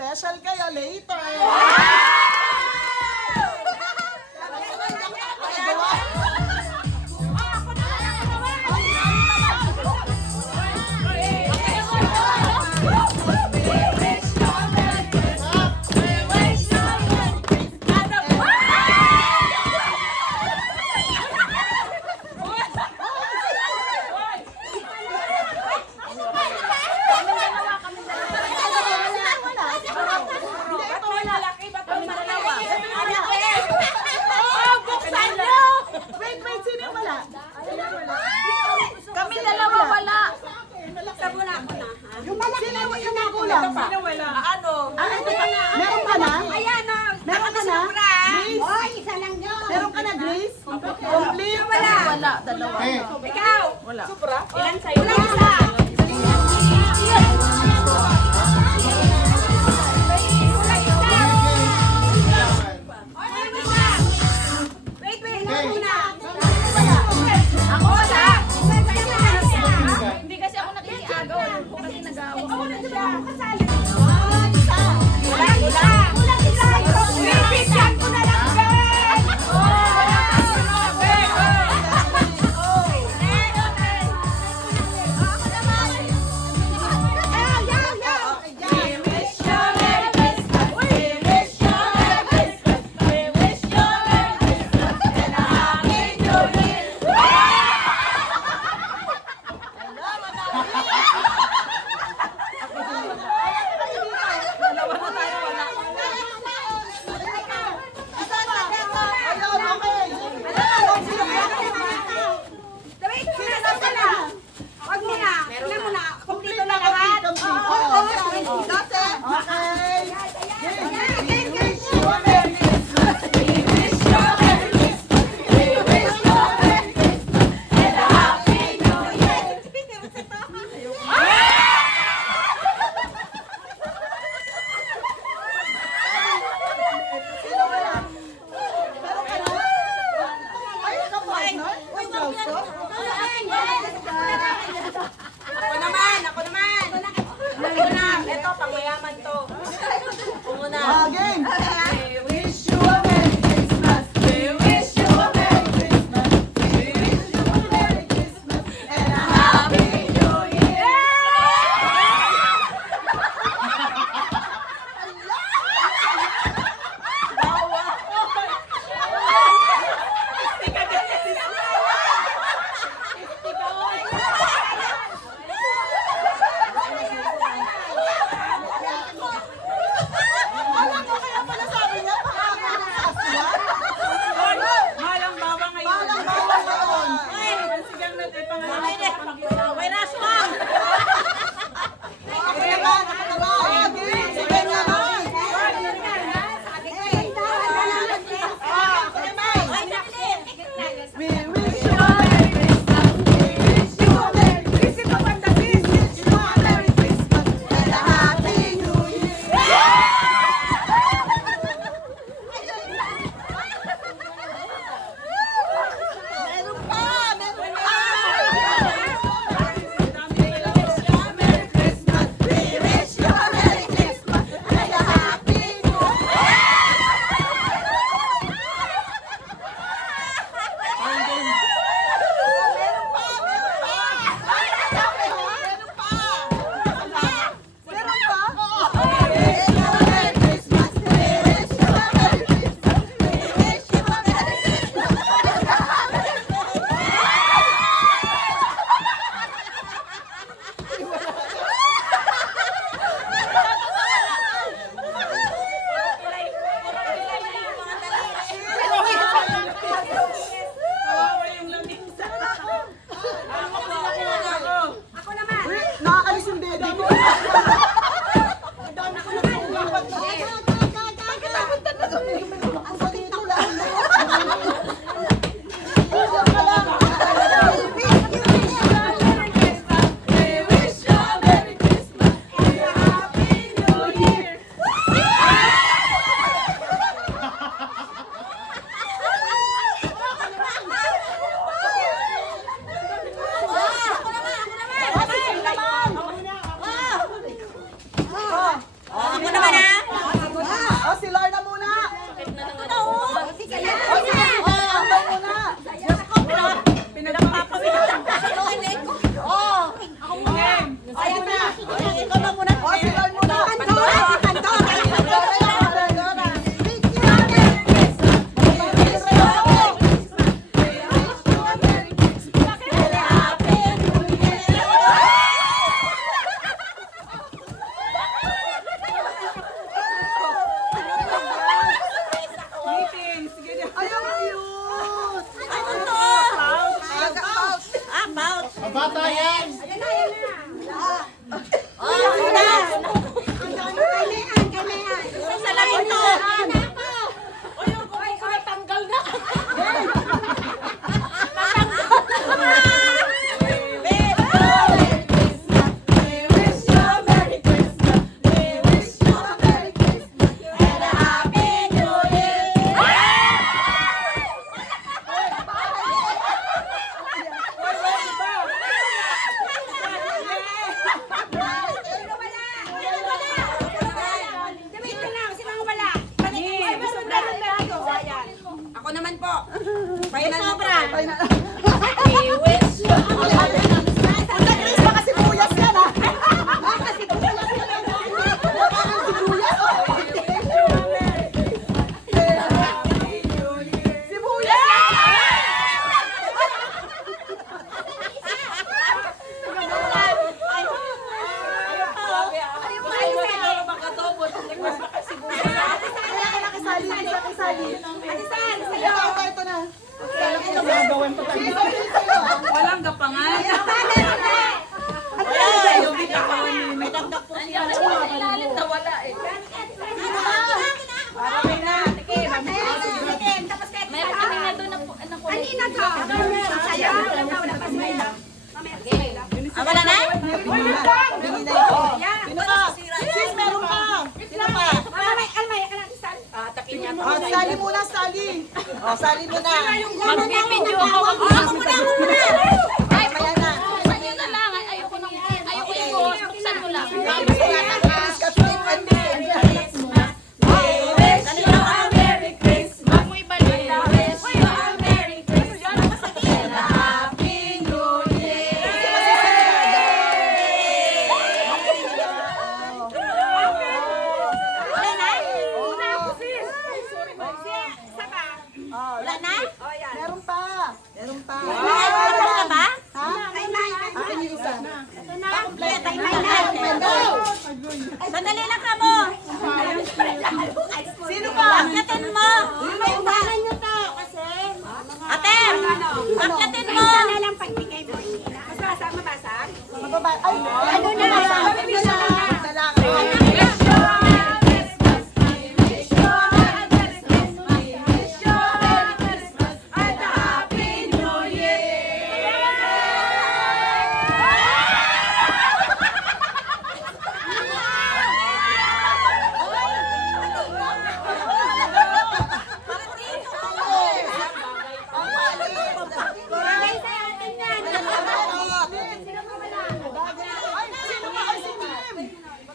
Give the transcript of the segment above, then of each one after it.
special kayo later. Kami dalawa wala. Sabuna ako na. Yung malaki na yung nagulang. Ano? Meron ka na? Ayan na. Meron ka na? Grace? Oy, isa lang yun. Meron ka na, Grace? Complete? Wala. Wala, dalawa. Ikaw. Wala. Ilan sa'yo? Wala isa. Wait. Ako muna. Ako wala. Hindi kasi ako nakikiagaw. Ako kasi nag-aawa. Ako na diba? Ako kasali. Kulang isa. Bibigyan ko na lang, Ben. Ako naman. Wag muna. Tingnan mo na. Kompleto na lahat. Ako naman. Ito, pangmayaman to. Ako muna. Again. We wish you a Merry Christmas. We wish you a Merry Christmas. We wish you a Merry Christmas and a Happy New Year. Alam mo kaya pala sabi niya, Malang bawa ngayon. Malang bawa ngayon. Sigang natin pangalan. May raswang. Ako naman. Again. Sige naman. We wish you a Merry Christmas. We wish you a Merry Christmas. We wish you a Merry Christmas and a Happy New Year. Meron pa! Meron pa! Merry Christmas! We wish you a Merry Christmas and a Happy New Year! Meron pa! Meron pa! Meron pa! Meron pa? We wish you a Merry Christmas! We wish you a Merry Christmas! We wish you a Merry Christmas and a Happy New Year! Kawawa yung lamisa. Ako naman. Nakakalis yung dede ko. Ang sakit ng ulo. We wish you a Merry Christmas and a Happy New Year. Ako naman ah. sobra. We wish you a Merry Christmas. Punta Chris, baka sibuyas yan ha. Baka sibuyas yan. Sibuyas ito na. Gagawin ko tayo. Walang gapangan. Yung bitawan ni May dagdag po siya. ilalim na wala eh. Meron kami nga doon ng kulay. Wala na? Sino pa? Sis, meron pa. Sino pa? Takin niya. Oh, sali muna, sali. Oh, sali muna. Magbibidyo ako. Ako muna. Ay, maya na. Buksan nyo na lang. Ayoko yung buhos. Buksan mo lang. Huwag mo ibalik. Wala na? Meron pa. Meron pa. Tapos na ba? Ha? Akin yung isa. Sandali lang ka mo. Sino pa? Baklatin mo. Ate, baklatin mo. Mababa. Ay, ano na?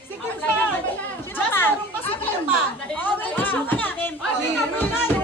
Si Kim pa. Just meron pa si Kim pa. Oh, may issue ka na.